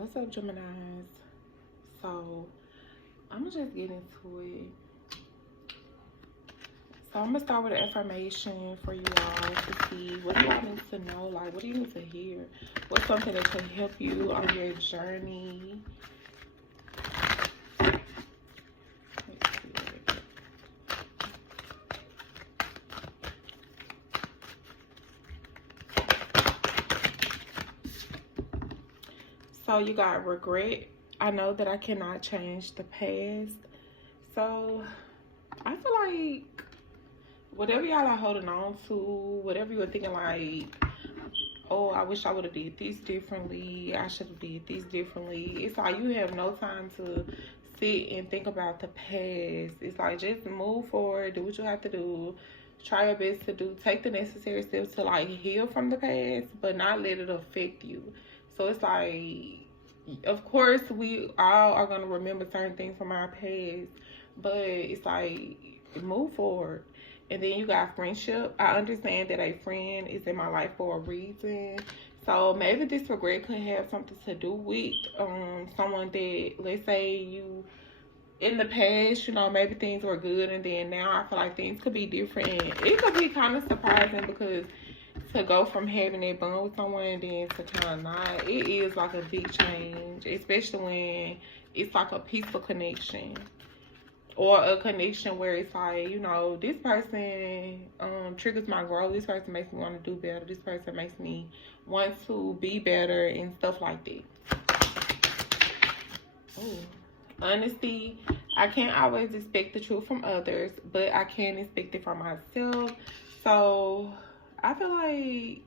What's up, Geminis? So I'm gonna just get into it. So I'm gonna start with an affirmation for you all to see what do y'all need to know, like what do you need to hear, what's something that can help you on your journey. So you got regret. I know that I cannot change the past. So I feel like whatever y'all are holding on to, whatever you're thinking like, oh, I wish I would have did this differently, I should have did this differently. It's like you have no time to sit and think about the past. It's like just move forward, do what you have to do, try your best to do, take the necessary steps to like heal from the past, but not let it affect you. So it's like, of course, we all are going to remember certain things from our past, but it's like, move forward. And then you got friendship. I understand that a friend is in my life for a reason. So maybe this regret could have something to do with someone that, let's say you, in the past, you know, maybe things were good, and then now I feel like things could be different. And it could be kind of surprising because to go from having that bond with someone and then to kind of not, it is like a big change, especially when it's like a peaceful connection or a connection where it's like, you know, this person triggers my growth, this person makes me want to do better, this person makes me want to be better and stuff like that. Ooh. Honesty. I can't always expect the truth from others, but I can expect it from myself. So I feel like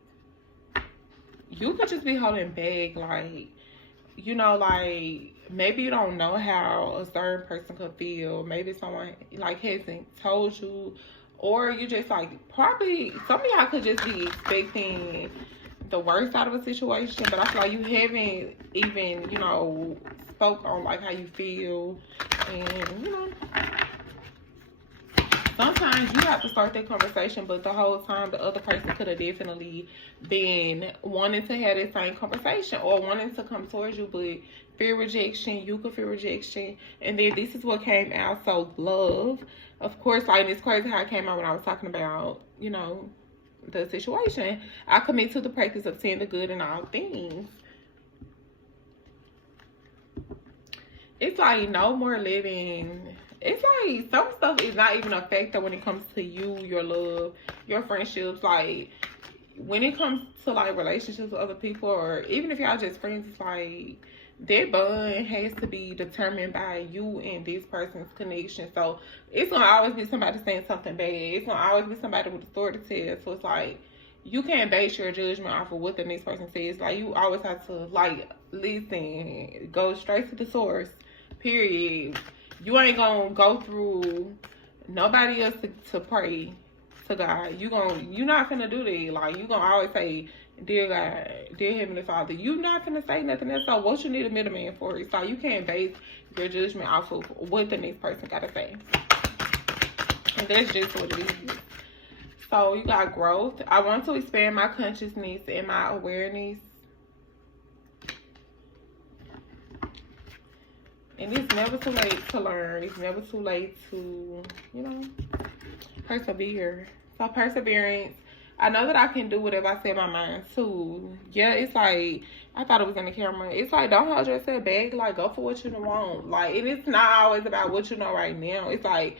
you could just be holding back, like, you know, like maybe you don't know how a certain person could feel. Maybe someone like hasn't told you, or you just like, probably some of y'all could just be expecting the worst out of a situation, but I feel like you haven't even, you know, spoke on like how you feel. And you know, sometimes you have to start that conversation, but the whole time the other person could have definitely been wanting to have that same conversation or wanting to come towards you, but fear rejection, you could fear rejection. And then this is what came out. So love, of course, like it's crazy how it came out when I was talking about, you know, the situation. I commit to the practice of seeing the good in all things. It's like no more living. It's like some stuff is not even a factor when it comes to you, your love, your friendships. Like when it comes to like relationships with other people, or even if y'all just friends, it's like that bond has to be determined by you and this person's connection. So it's gonna always be somebody saying something bad. It's gonna always be somebody with a story to tell. So it's like you can't base your judgment off of what the next person says. Like you always have to like listen, go straight to the source. Period. You ain't gonna go through nobody else to pray to God. You're not gonna do that. Like you gonna always say, dear God, dear Heavenly Father. You not gonna say nothing else. So what you need a middleman for? It's like you can't base your judgment off of what the next person gotta say. And that's just what it is. So you got growth. I want to expand my consciousness and my awareness. And it's never too late to learn. It's never too late to, you know, persevere. So perseverance. I know that I can do whatever I set my mind to. Yeah, it's like, I thought it was in the camera. It's like, don't hold yourself back. Like, go for what you want. Like, and it's not always about what you know right now. It's like,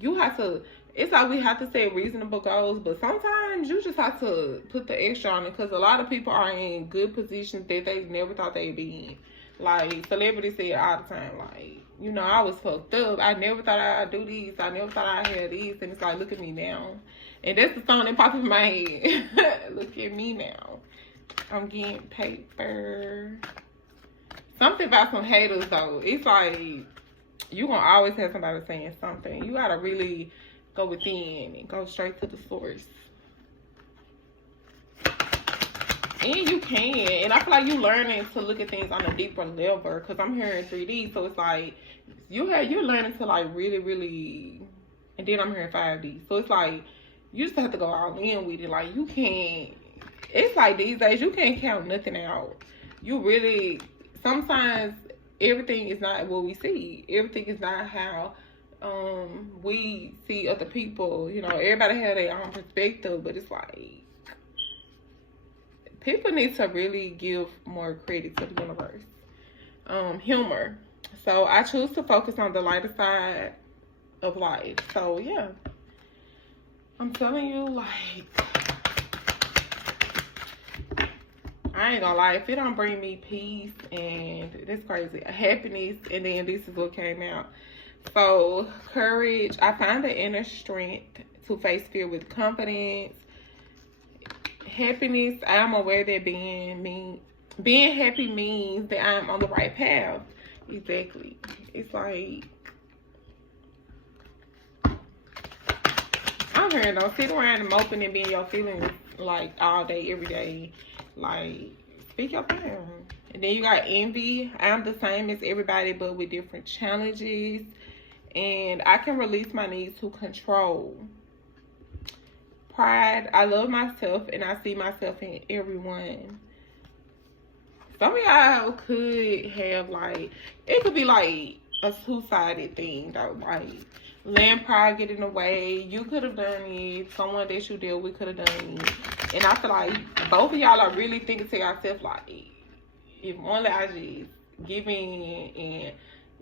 you have to, it's like we have to set reasonable goals. But sometimes you just have to put the extra on it. Because a lot of people are in good positions that they never thought they'd be in. Like, celebrities say it all the time, like, you know, I was fucked up. I never thought I'd do these. I never thought I'd have these. And it's like, look at me now. And that's the song that popped in my head. Look at me now. I'm getting paper. Something about some haters, though. It's like, you gonna always have somebody saying something. You gotta really go within and go straight to the source. And you can. And I feel like you learning to look at things on a deeper level. Because I'm here in 3D. So it's like, you're learning to like really, really. And then I'm here in 5D. So it's like, you just have to go all in with it. Like, you can't. It's like these days, you can't count nothing out. You really. sometimes everything is not what we see. Everything is not how we see other people. You know, everybody have their own perspective, but it's like people need to really give more credit to the universe. Humor. So I choose to focus on the lighter side of life. So yeah, I'm telling you, like, I ain't gonna lie, if it don't bring me peace and that's crazy, happiness, and then this is what came out. So courage, I find the inner strength to face fear with confidence. Happiness, I am aware that being happy means that I'm on the right path. Exactly. It's like, I'm here, don't sit around and moping and being your feelings like all day, every day. Like, speak your mind. And then you got envy. I'm the same as everybody, but with different challenges. And I can release my need to control. Pride, I love myself and I see myself in everyone. Some of y'all could have, like, it could be like a two-sided thing though. Like, land pride get in the way. You could have done it. Someone that you deal with could have done it. And I feel like both of y'all are really thinking to yourself, like, if only I just give in and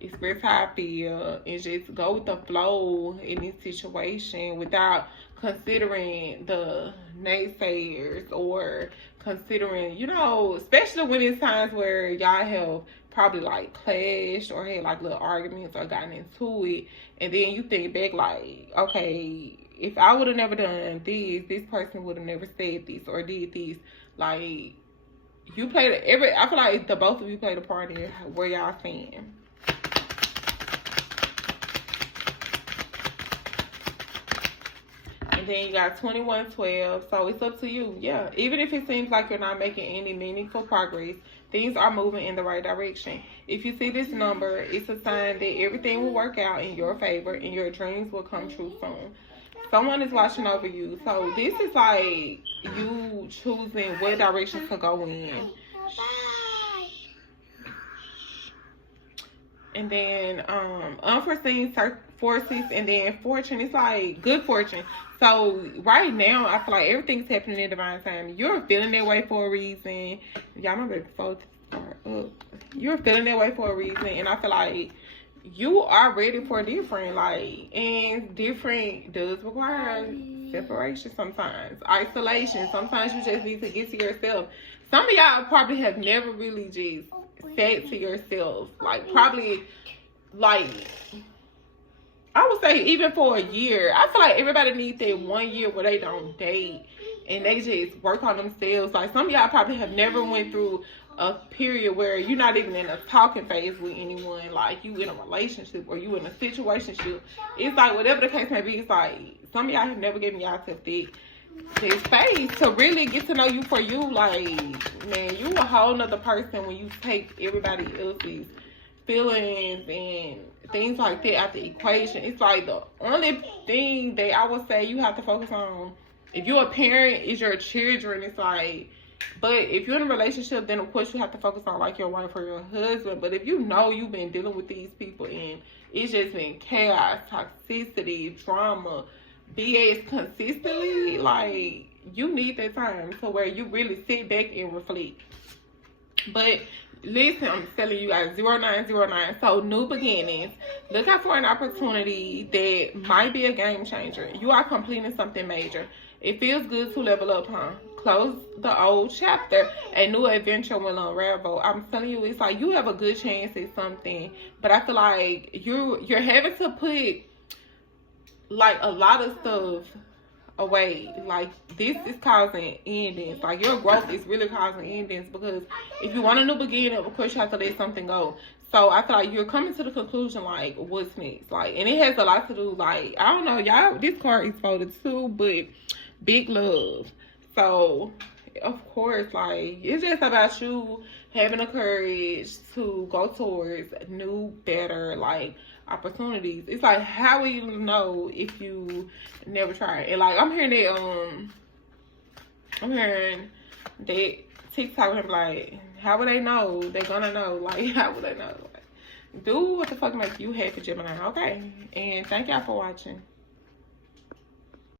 express how I feel and just go with the flow in this situation without considering the naysayers or considering, you know, especially when it's times where y'all have probably like clashed or had like little arguments or gotten into it, and then you think back like, okay, if I would have never done this person would have never said this or did this. Like, you played I feel like the both of you played a part in where y'all stand. And then you got 2112. So it's up to you. Yeah. Even if it seems like you're not making any meaningful progress, things are moving in the right direction. If you see this number, it's a sign that everything will work out in your favor and your dreams will come true soon. Someone is watching over you. So this is like you choosing what direction to go in. And then unforeseen forces, and then fortune. It's like good fortune. So right now, I feel like everything's happening in divine time. You're feeling that way for a reason. Y'all, my baby fold start up. You're feeling that way for a reason, and I feel like you are ready for different. Like, and different does require separation sometimes, isolation. Sometimes you just need to get to yourself. Some of y'all probably have never really just sat to yourself, like probably like I would say even for a year. I feel like everybody needs that 1 year where they don't date and they just work on themselves. Like, some of y'all probably have never went through a period where you're not even in a talking phase with anyone. Like, you in a relationship or you in a situationship. It's like, whatever the case may be, it's like some of y'all have never given yourself this space to really get to know you for you. Like, man, you a whole nother person when you take everybody else's feelings and things like that out the equation. It's like the only thing that I would say you have to focus on if you're a parent is your children. It's like, but if you're in a relationship, then of course you have to focus on like your wife or your husband. But if you know you've been dealing with these people and it's just been chaos, toxicity, drama, BS consistently, like, you need that time to where you really sit back and reflect. But listen, I'm telling you guys, 0909. So new beginnings. Look out for an opportunity that might be a game changer. You are completing something major. It feels good to level up, huh? Close the old chapter. A new adventure will unravel. I'm telling you, it's like you have a good chance at something, but I feel like you're having to put like a lot of stuff away. Like, this is causing endings. Like, your growth is really causing endings, because if you want a new beginning, of course you have to let something go. So I feel like you're coming to the conclusion, like, what's next? Like, and it has a lot to do, like, I don't know, y'all, this card is folded too, but big love. So of course, like, it's just about you having the courage to go towards new, better, like, opportunities. It's like, how will you know if you never try? And like, I'm hearing that TikTok and be like, how would they know? They're gonna know. Like, how would they know? Like, do what the fuck makes you happy, Gemini. Okay. And thank y'all for watching.